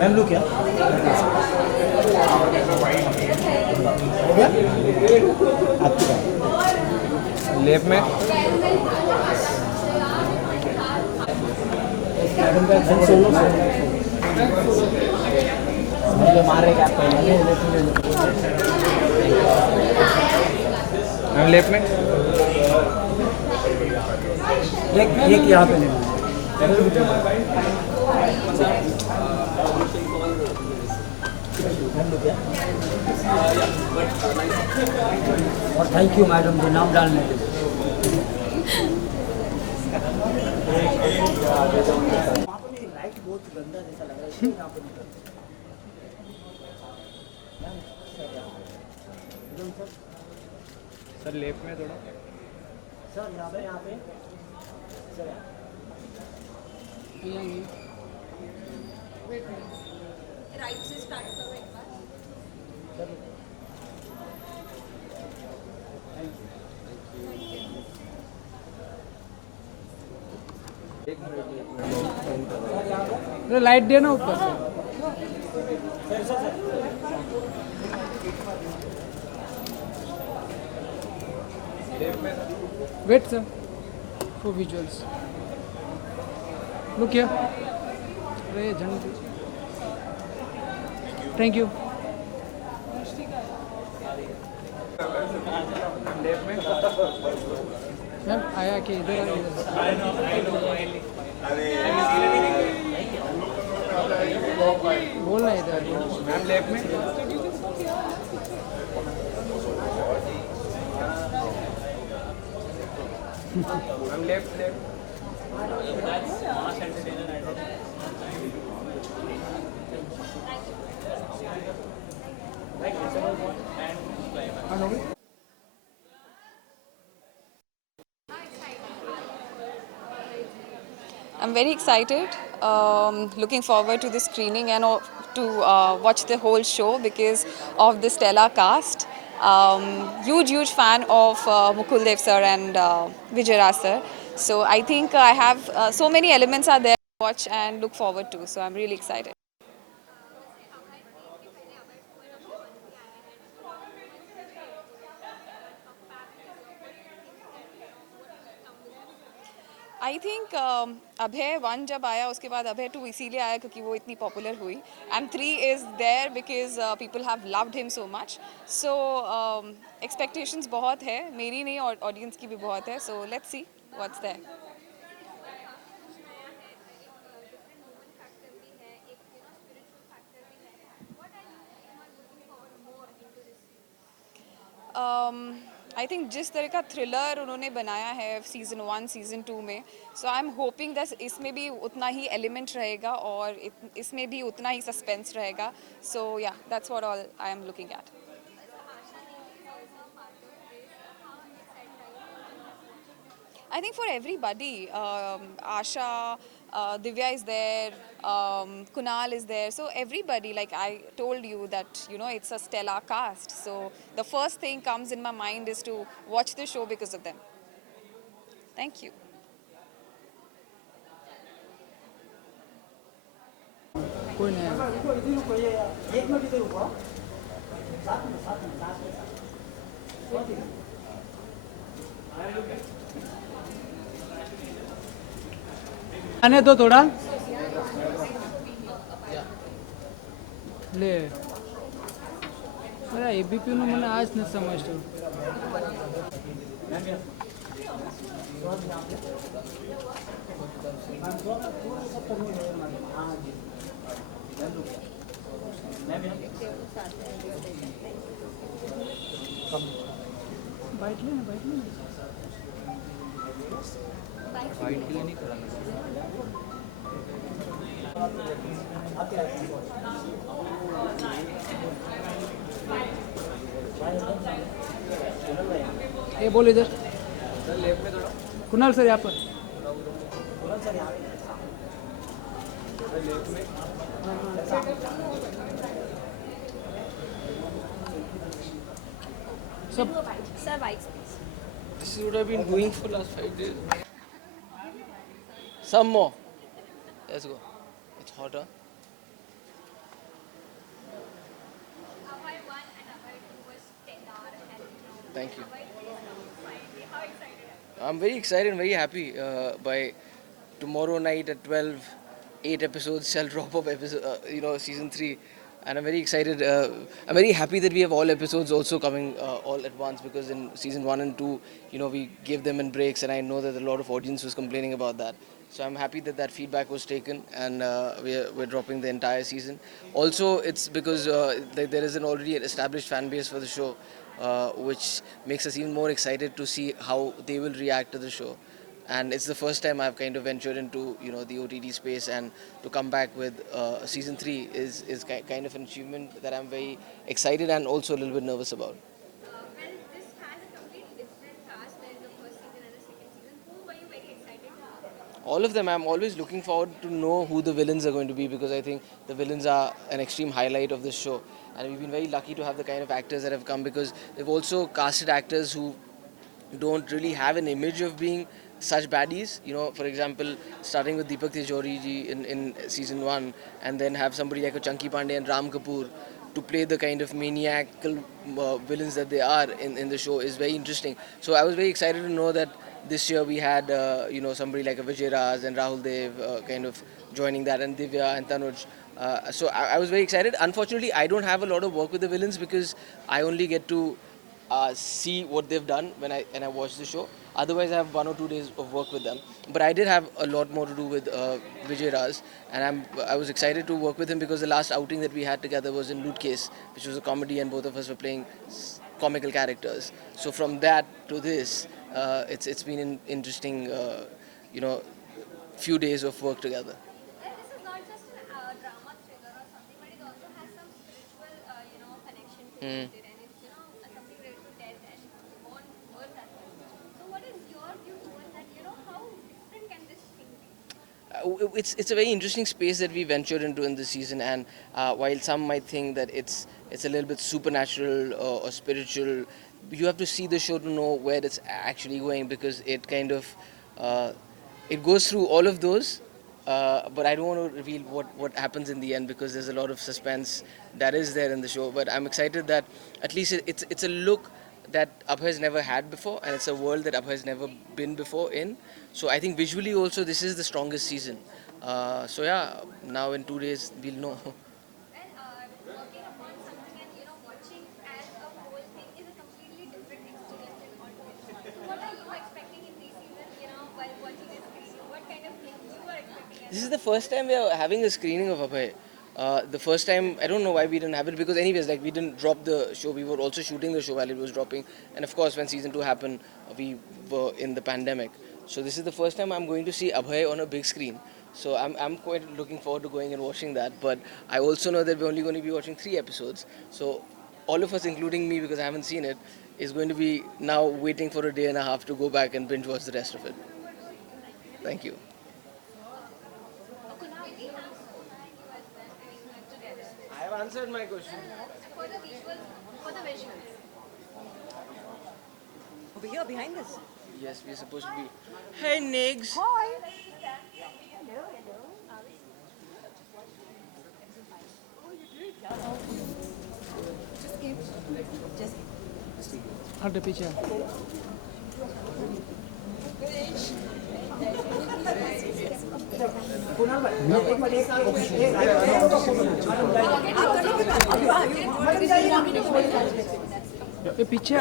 Ma'am look क्या हो गया आपकी लेफ्ट में मैडम का एकदम सोलो मुझे मार रहे क्या पहले मैम लेफ्ट में एक यहाँ पे नहीं और थैंक यू मैडम जी नाम डालने के लिए लाइट बहुत गंदा जैसा लग रहा है यहाँ पे सर लेफ्ट में थोड़ा सर यहाँ पे सर राइट से स्टार्ट करो एक बार। लाइट दे ना ऊपर से wait sir for visuals look here अरे झंड थैंक यू मैम आया कि इधर बोलना इधर मैम लेफ्ट में ma'am left I'm very excited, looking forward to the screening and to watch the whole show because of the stellar cast. Huge fan of Mukul Dev sir and Vijay Raj sir. So I think I have so many elements are there to watch and look forward to. So I'm really excited. I think Abhay 1 जब आया उसके बाद अभय 2 इसीलिए आया क्योंकि वो इतनी popular हुई and 3 is there because people have loved him so much so expectations बहुत है मेरी नहीं और ऑडियंस की भी बहुत है so let's see what's there I think जिस तरह का थ्रिलर उन्होंने बनाया है सीज़न 1 सीज़न 2 में सो आई एम होपिंग दैट इसमें भी उतना ही एलिमेंट रहेगा और इसमें भी उतना ही सस्पेंस रहेगा सो या that's what all I am looking at I think for everybody, Asha, Divya is there, Kunal is there. So everybody, like I told you that, you know, it's a stellar cast. So the first thing comes in my mind is to watch the show because of them. Thank you. कोई नहीं एक minute इधर रुको साथ में आने दो थोड़ा ले अरे एबीपी નું મને આજ ન સમજતો बाइट ले वाइट के लिए नहीं कराना ये बोल इधर सर लेफ्ट में थोड़ा कुणाल सर यहाँ पर सर लेफ्ट में सब Sir, white space. This would have been going for last 5 days. Some more. Let's go. It's hotter. Thank you. I'm very excited and very happy. By tomorrow night at 12, 8 episodes shall drop of season 3. And I'm very excited. I'm very happy that we have all episodes also coming all at once, because in season 1 and 2, we gave them in breaks, and I know that a lot of audience was complaining about that. So I'm happy that that feedback was taken, and we're dropping the entire season. Also, it's because there is an already established fan base for the show, which makes us even more excited to see how they will react to the show. And it's the first time I've kind of ventured into the OTT space, and to come back with season 3 is kind of an achievement that I'm very excited and also a little bit nervous about. Well, this has a completely different cast than the first season and the second season. Who were you very excited for? All of them. I'm always looking forward to know who the villains are going to be, because I think the villains are an extreme highlight of this show, and we've been very lucky to have the kind of actors that have come, because they've also casted actors who don't really have an image of being such baddies. For example, starting with Deepak Tejori ji in season 1, and then have somebody like a Chunky Pandey and Ram Kapoor to play the kind of maniacal villains that they are in the show is very interesting. So I was very excited to know that this year we had somebody like a Vijay Raj and Rahul Dev kind of joining that, and Divya and Tanuj. So I was very excited. Unfortunately, I don't have a lot of work with the villains, because I only get to see what they've done when I watch the show. Otherwise, I have 1 or 2 days of work with them. But I did have a lot more to do with Vijay Raj, and I was excited to work with him, because the last outing that we had together was in Loot Case, which was a comedy, and both of us were playing comical characters. So from that to this, it's been an interesting, few days of work together. And this is not just a drama thriller or something, but it also has some spiritual, connection to it, and it's, something related to death and on earth as well. So what is your view towards that? How different can this thing be? It's a very interesting space that we ventured into in this season, and while some might think that it's a little bit supernatural or spiritual, you have to see the show to know where it's actually going, because it kind of it goes through all of those. But I don't want to reveal what happens in the end, because there's a lot of suspense that is there in the show. But I'm excited that at least it's a look that Abhay has never had before, and it's a world that Abhay has never been before in. So I think visually also this is the strongest season. So yeah, now in 2 days we'll know. And working upon something and watching as a whole thing is a completely different experience and altogether. So what are you expecting in this season? While watching this screening, what kind of things you are expecting? This is the first time we are having a screening of Abhay. The first time, I don't know why we didn't have it, because anyways, like, we didn't drop the show. We were also shooting the show while it was dropping. And of course, when season 2 happened, we were in the pandemic. So this is the first time I'm going to see Abhay on a big screen. So I'm quite looking forward to going and watching that. But I also know that we're only going to be watching 3 episodes. So all of us, including me, because I haven't seen it, is going to be now waiting for a day and a half to go back and binge watch the rest of it. Thank you. I have answered my question. For the visuals, for the visuals. Over here, behind us. Yes, we're supposed to be. Hey, Nigs. Hi. Hello, hello. Just give. Just हट पीछे Kunal bhai, एक minute madam जाइए ये पीछे आ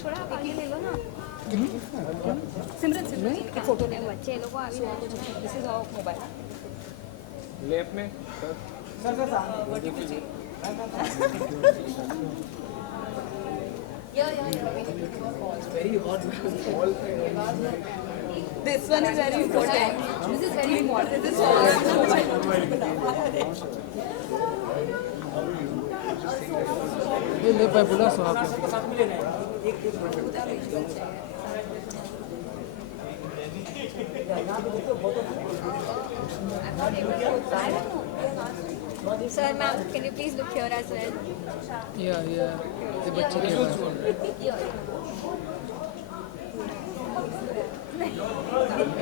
थोड़ा आगे ले लो ना सिमरन सिमरन एक फोटो ले बच्चे लोगों को अभी this is our mobile left में sir very hot. This one is very important. This is very important. This ये ले पाए बोला सो आप Sir, ma'am, can you please look here as well? या ये बच्चे के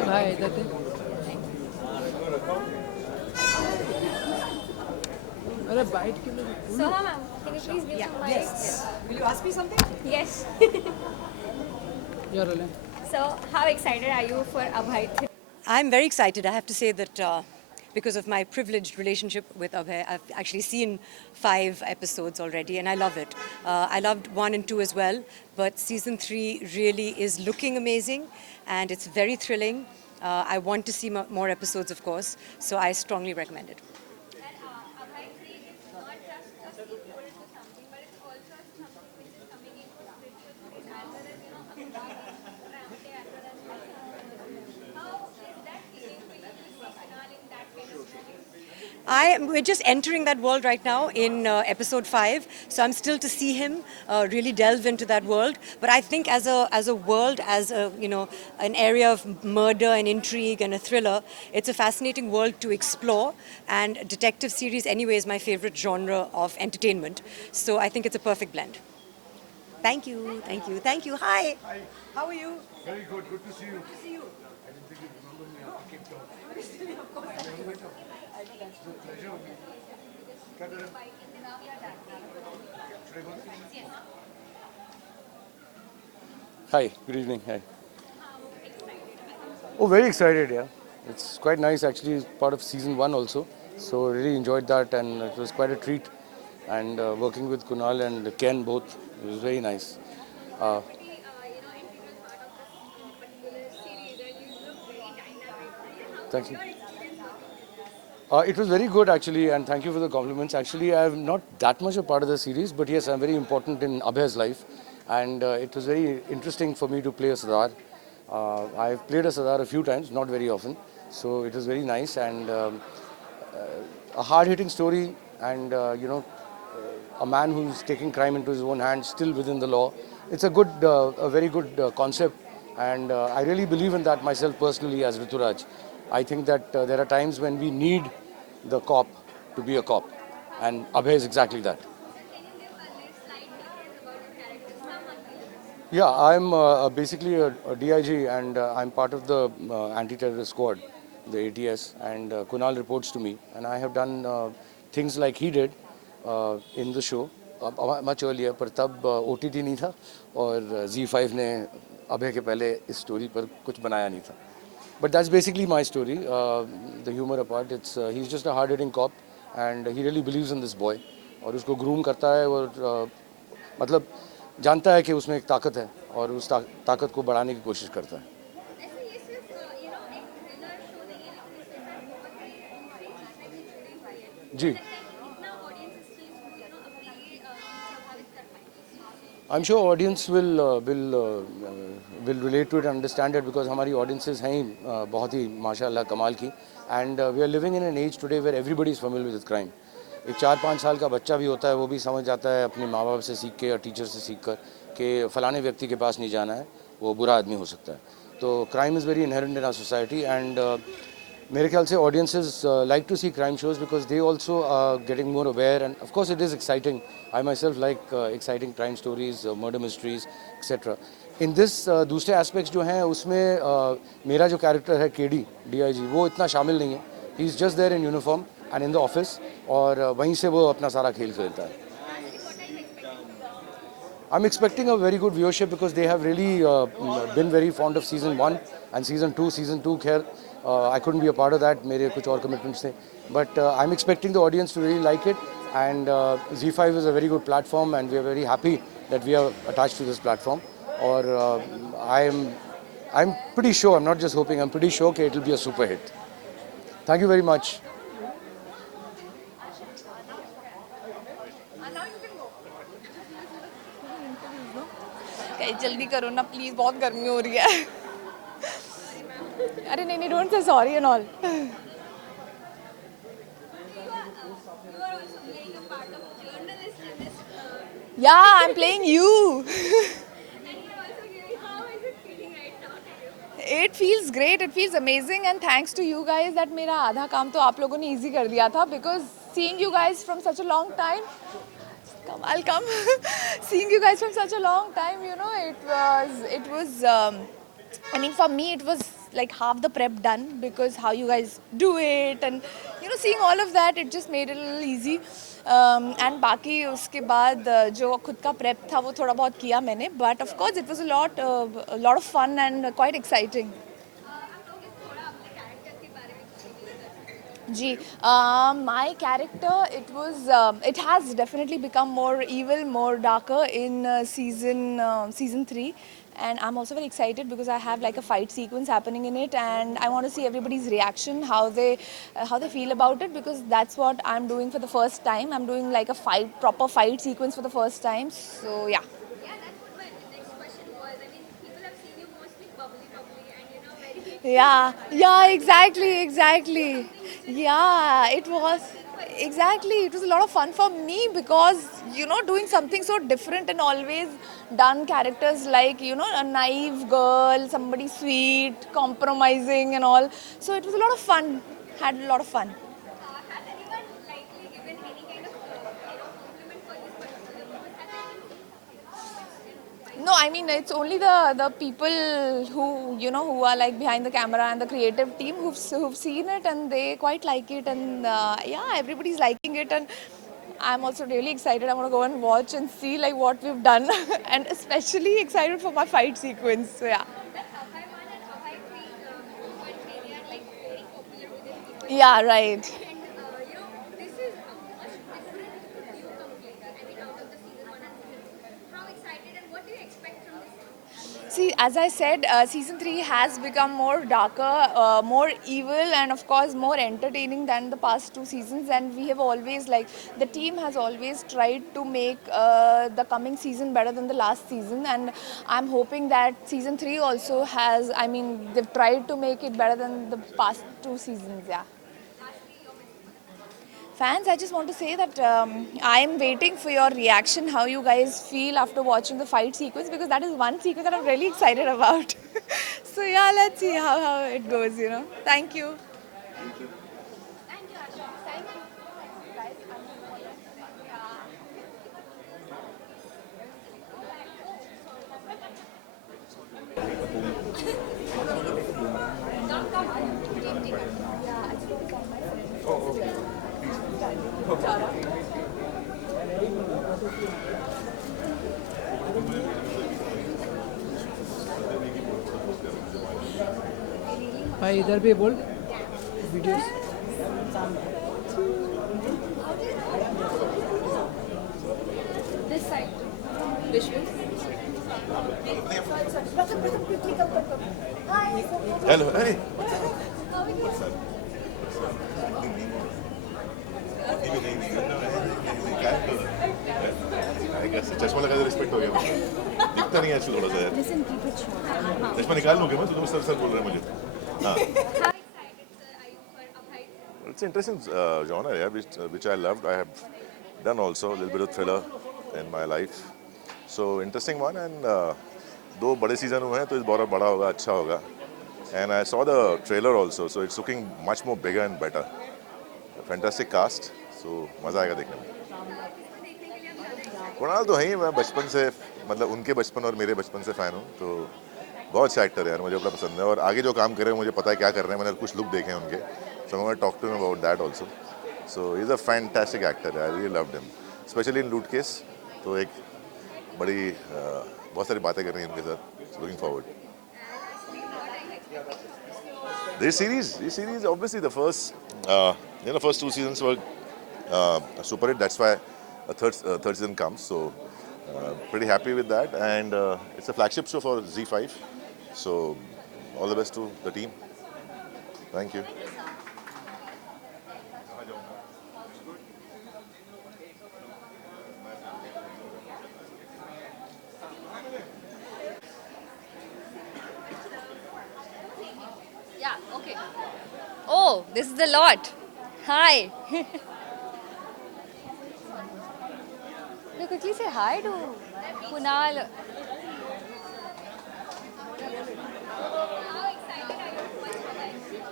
भाई इधर थे अरे बाइट के लिए Soha ma'am, can you please give some mics? Yes. Will you ask me something? Yes. यार रोले So, how excited are you for Abhay? I'm very excited. I have to say that because of my privileged relationship with Abhay, I've actually seen 5 episodes already and I love it. I loved 1 and 2 as well, but season 3 really is looking amazing and it's very thrilling. I want to see more episodes, of course, so I strongly recommend it. And Abhay 3 is not just a sequel to something, but it's also something which is coming into spiritual space as well as, a drama as well as how is that feeling for you to see Kunal in that kind of movie? We're just entering that world right now in episode 5, so I'm still to see him really delve into that world. But I think as a world, as a an area of murder and intrigue and a thriller, it's a fascinating world to explore. And detective series, anyway, is my favorite genre of entertainment. So I think it's a perfect blend. Thank you, thank you, thank you. Hi. How are you? Very good. Good to see you. Good to see you. I didn't think you'd remember me after Cape Town. It's a pleasure. क्या कर रहे हो? Should I go there? Hi, good evening. Hi. Oh, very excited, yeah. It's quite nice actually, it's part of season 1 also. So really enjoyed that and it was quite a treat. And working with Kunal and Ken both, it was very nice. Integral part of this particular series and you look very dynamic. Thank you. It was very good actually, and thank you for the compliments. Actually, I am not that much a part of the series, but yes, I'm very important in Abhay's life. And it was very interesting for me to play a Sardar. I've played a Sardar a few times, not very often. So it was very nice and a hard-hitting story and, a man who's taking crime into his own hands, still within the law. It's a very good concept, and I really believe in that myself personally as Rituraj. I think that there are times when we need the cop to be a cop, and Abhay is exactly that. Can you give a slight details about your character? Yeah, I'm basically a DIG, and I'm part of the anti-terrorist squad, the ATS, and Kunal reports to me, and I have done things like he did in the show much earlier, पर तब OTT नहीं था और ZEE5 ने अभय के पहले इस story पर कुछ बनाया नहीं था. But that's basically my story, the humor apart. He's just a hard-hitting cop and he really believes in this boy. और उसको groom करता है और मतलब जानता है कि उसमें एक ताकत है और उस ताकत को बढ़ाने की कोशिश करता है. ऐसे ये सिर्फ एक थ्रिलर शो नहीं है लेकिन इसके साथ बहुत सारी दूसरी चीजें भी जुड़ी हुई है. जी. कितना ऑडियंस इस चीज को अपनी प्रभावित कर पाएंगे. I'm sure audience will relate to it and understand it because हमारी audiences हैं ही बहुत ही माशाल्लाह कमाल की, and we are living in an age today where everybody is familiar with crime. एक 4-5 साल का बच्चा भी होता है, वो भी समझ जाता है अपने माँ बाप से सीख के या टीचर से सीख कर कि फलाने व्यक्ति के पास नहीं जाना है, वो बुरा आदमी हो सकता है. तो crime is very inherent in our society and मेरे ख्याल से audiences like to see crime shows because they also are getting more aware and of course it is exciting. I myself like exciting crime stories, murder mysteries, etc. In this दूसरे aspects जो हैं उसमें मेरा जो character है KD, DIG, वो इतना शामिल नहीं है. He is just there in uniform and in the office और वहीं से वो अपना सारा खेल खेलता है. I'm expecting a very good viewership because they have really been very fond of season 1 and season 2. Season 2, khair, I couldn't be a part of that. मेरे कुछ और commitments थे. But I'm expecting the audience to really like it. And ZEE5 is a very good platform, and we are very happy that we are attached to this platform. Or I'm pretty sure. I'm not just hoping. I'm pretty sure that it will be a super hit. Thank you very much. जल्दी करो ना please, बहुत गर्मी हो रही है. अरे नहीं नहीं, don't say sorry and all. You are also playing a part of a journalist in this. या I am playing you. And you're also giving. How is it feeling right now to you? It feels great, it feels amazing and thanks to you guys that मेरा आधा काम तो आप लोगों ने easy कर दिया था because seeing you guys from such a long time, I'll come. Seeing you guys from such a long time, it was I mean for me it was like half the prep done because how you guys do it and seeing all of that, it just made it a little easy. And बाकी उसके बाद जो खुद का prep था वो थोड़ा बहुत किया मैंने, but of course it was a lot of fun and quite exciting. Ji, my character, it has definitely become more evil, more darker in season 3, and I'm also very excited because I have like a fight sequence happening in it, and I want to see everybody's reaction, how they feel about it, because that's what I'm doing for the first time. I'm doing like a proper fight sequence for the first time. So yeah. Yeah, that's what my next question was. I mean, people have seen you mostly bubbly, and very. Yeah, exactly. Yeah, it was. Exactly. It was a lot of fun for me because, doing something so different and always done characters like, a naive girl, somebody sweet, compromising and all. So it was a lot of fun. Had a lot of fun. Has anyone likely given any kind of compliment for this particular role? Has anyone No, I mean it's only the people who are like behind the camera and the creative team who've seen it and they quite like it, and yeah, everybody's liking it, and I'm also really excited. I want to go and watch and see like what we've done and especially excited for my fight sequence. So yeah. Abhay 1 and Abhay 3, they are like very popular within people. Yeah, right. And this is a much different view completer. I mean, out of the season 1 and season 2. How excited and what do you expect from this one? See, as I said, season 3 has become more darker, more evil, and of course more entertaining than the past 2 seasons. And we have always, like, the team has always tried to make the coming season better than the last season. And I'm hoping that season 3 also has, I mean, they've tried to make it better than the past 2 seasons, yeah. Fans, I just want to say that I am waiting for your reaction, how you guys feel after watching the fight sequence, because that is one sequence that I'm really excited about. So yeah, let's see how it goes. Thank you. Thank you, Asha. Thank you. भाई इधर भी बोल videos This side. Visuals. Hello, hey. चश्मा लगा respect हो गया दिखता नहीं है ऐसे थोड़ा सा यार चश्मा निकाल लूंगा मैं तो तुम सर बोल रहे हैं मुझे हाँ How excited, sir, are you for Abhay? It's an interesting genre, yeah, which I loved. I have done also a little bit of thriller in my life. So interesting one, and दो बड़े season हुए हैं तो इस बार बड़ा होगा अच्छा होगा. And I saw the trailer also, so it's looking much more bigger and better. Fantastic cast, so मजा आएगा देखने में. कुणाल तो है ही, मैं बचपन से मतलब उनके बचपन और मेरे बचपन से फ़ैन हूँ, तो बहुत अच्छा एक्टर है यार, मुझे बड़ा पसंद है और आगे जो काम कर रहे हैं मुझे पता है क्या कर रहे हैं, मैंने कुछ लुक देखे हैं उनके, so I'm going to talk to him about that also. So he's a fantastic actor, I really loved him, especially in Loot Case. तो एक बड़ी बहुत सारी बातें करनी है उनके साथ, looking forward. This series, obviously the first, first 2 seasons were super hit. That's why a third season comes. So pretty happy with that, and it's a flagship show for ZEE5. So all the best to the team. Thank you. Yeah, okay. Oh, this is the lot. Hi. You quickly say hi to Kunal.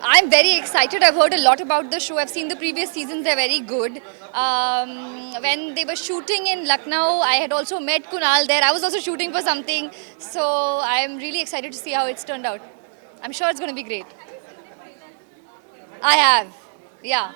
I'm very excited. I've heard a lot about the show. I've seen the previous seasons. They're very good. When they were shooting in Lucknow, I had also met Kunal there. I was also shooting for something. So I'm really excited to see how it's turned out. I'm sure it's going to be great. I have. Yeah.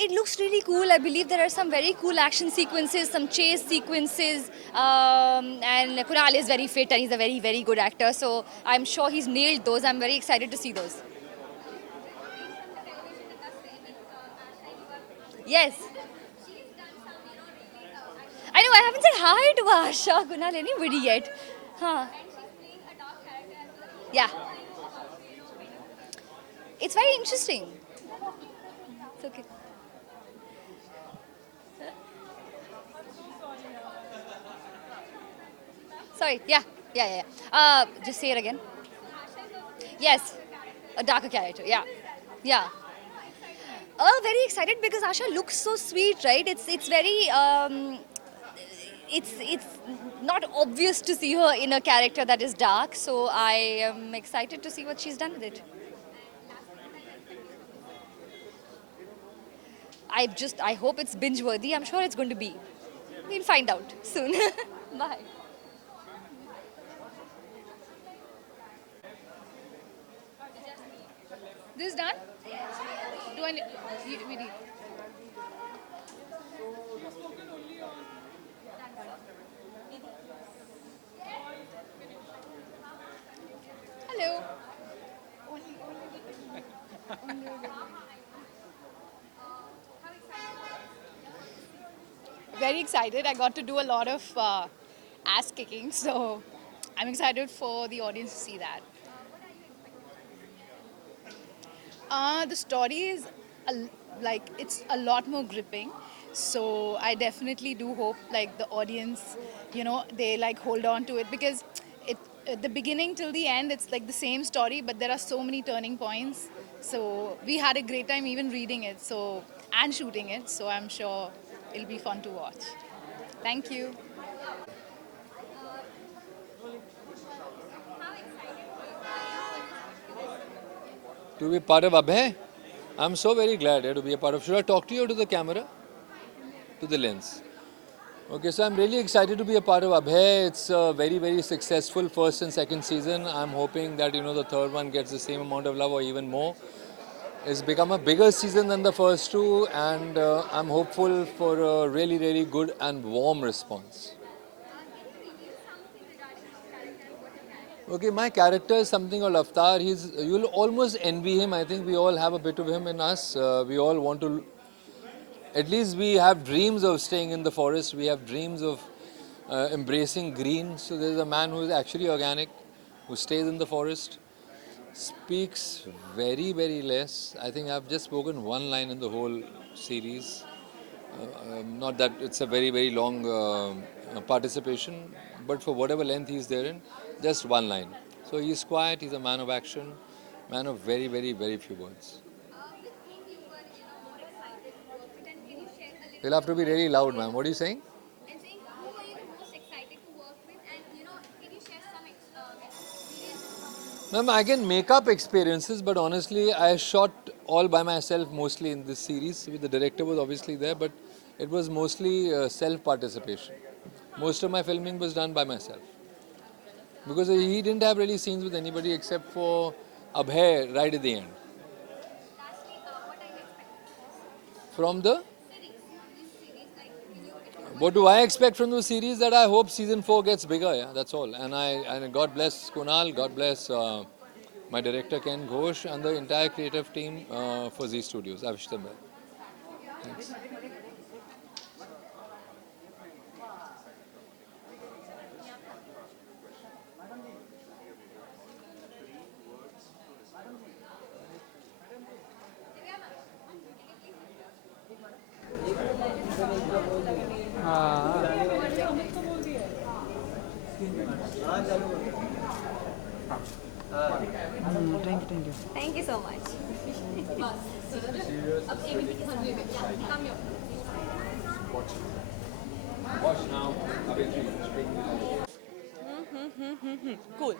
It looks really cool. I believe there are some very cool action sequences, some chase sequences, and Kunal is very fit and he's a very, very good actor. So I'm sure he's nailed those. I'm very excited to see those. Yes. I know, I haven't said hi to Asha, Kunal, anybody yet. Huh. Yeah. It's very interesting. It's okay. Sorry, yeah. Just say it again. Yes, a darker character, yeah. Yeah. Oh, very excited because Asha looks so sweet, right? It's very it's not obvious to see her in a character that is dark, so I am excited to see what she's done with it. I hope it's binge worthy. I'm sure it's going to be. We'll find out soon. Bye. This done? Do I need, we need. Hello. Very excited. I got to do a lot of ass kicking, so I'm excited for the audience to see that. The story is like it's a lot more gripping. So I definitely do hope like the audience, they like hold on to it because it at the beginning till the end it's like the same story, but there are so many turning points. So we had a great time even reading it, so and shooting it. So I'm sure it'll be fun to watch. Thank you. To be part of Abhay, I'm so very glad to be a part of. Should I talk to you or to the camera? To the lens. Okay, so I'm really excited to be a part of Abhay. It's a very, very successful first and second season. I'm hoping that the third one gets the same amount of love or even more. It's become a bigger season than the first two, and I'm hopeful for a really, really good and warm response. Okay, my character is something called Avatar. You'll almost envy him. I think we all have a bit of him in us. We all want to, at least we have dreams of staying in the forest. We have dreams of embracing green. So there's a man who is actually organic, who stays in the forest, speaks very, very less. I think I've just spoken one line in the whole series. Not that it's a very, very long participation, but for whatever length he's there in, just one line. So he's quiet, he's a man of action, man of very, very, very few words. You'll have to be really loud, ma'am. What are you saying? And saying who were you the most excited to work with, and can you share some experiences? Ma'am, I can make up experiences, but honestly, I shot all by myself mostly in this series. The director was obviously there, but it was mostly self-participation. Most of my filming was done by myself. Because he didn't have really scenes with anybody except for Abhay right at the end. From the... What do I expect from the series? That I hope season 4 gets bigger, yeah, that's all. And God bless Kunal, God bless my director Ken Ghosh and the entire creative team for ZEE Studios. I wish them well. Thanks. Thank you. Thank you so much. Watch now. Cool.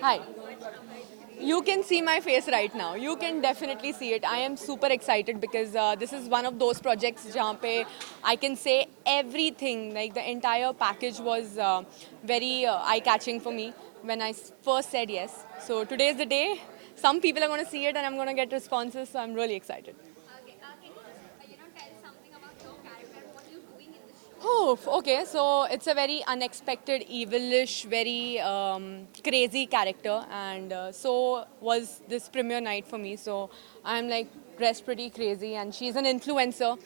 Hi. You can see my face right now. You can definitely see it. I am super excited because this is one of those projects जहाँ पे I can say everything. Like the entire package was very eye-catching for me when I first said yes. So today is the day. Some people are going to see it and I'm going to get responses. So I'm really excited. Okay, can you just tell something about your character and what you're doing in the show? Oh, okay. So it's a very unexpected, evilish, very crazy character, and so was this premiere night for me. So I'm like dressed pretty crazy, and she's an influencer,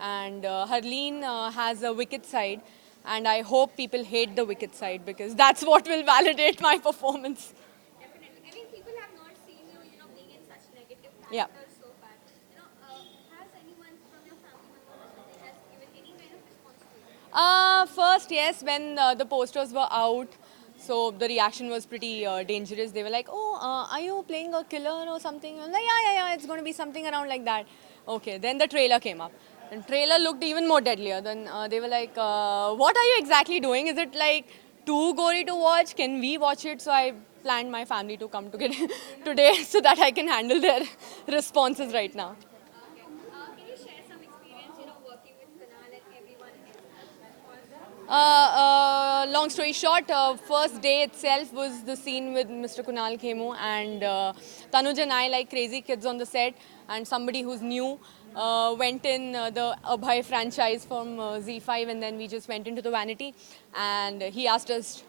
and Harleen has a wicked side, and I hope people hate the wicked side because that's what will validate my performance. Definitely. I mean, people have not seen you, being in such negative Yeah. characters so far. Has anyone from your family members or something has given any kind of response to you? First, yes, when the posters were out, so the reaction was pretty dangerous. They were like, "Oh, are you playing a killer or something?" I'm like, "Yeah. It's going to be something around like that." Okay, then the trailer came up, and trailer looked even more deadlier. Then they were like, "What are you exactly doing? Is it like too gory to watch? Can we watch it?" So I planned my family to come together today so that I can handle their responses right now. Okay. Can you share some experience, working with Kunal and everyone else? Long story short, first day itself was the scene with Mr. Kunal Kemmu and Tanuj and I, like crazy kids on the set, and somebody who's new went in the Abhay franchise from ZEE5, and then we just went into the vanity, and he asked us,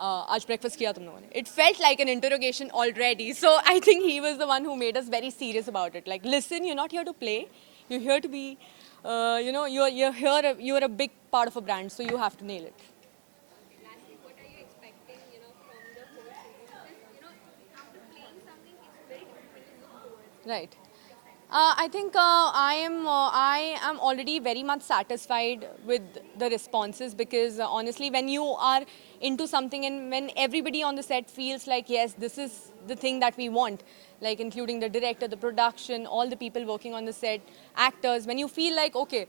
आज breakfast किया तुम लोगों ने? It felt like an interrogation already. So I think he was the one who made us very serious about it. Like, listen, you're not here to play. You're here to be, you're here, you're a big part of a brand, so you have to nail it. Lastly, what are you expecting, from the whole series? Because, after playing something, it's very difficult to look towards. Right. I think I am already very much satisfied with the responses because honestly, when you are into something and when everybody on the set feels like, yes, this is the thing that we want, like including the director, the production, all the people working on the set, actors, when you feel like, okay,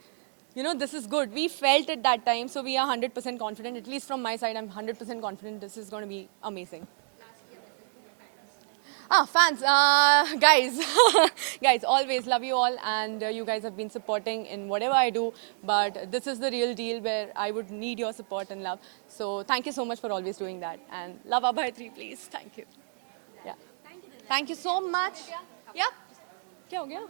this is good. We felt it that time, so we are 100% confident. At least from my side, I'm 100% confident this is going to be amazing. Fans, guys, guys, always love you all, and you guys have been supporting in whatever I do, but this is the real deal where I would need your support and love. So thank you so much for always doing that, and love Abhay 3, please. Thank you. Yeah. Thank you so much. Yeah. क्या हो गया?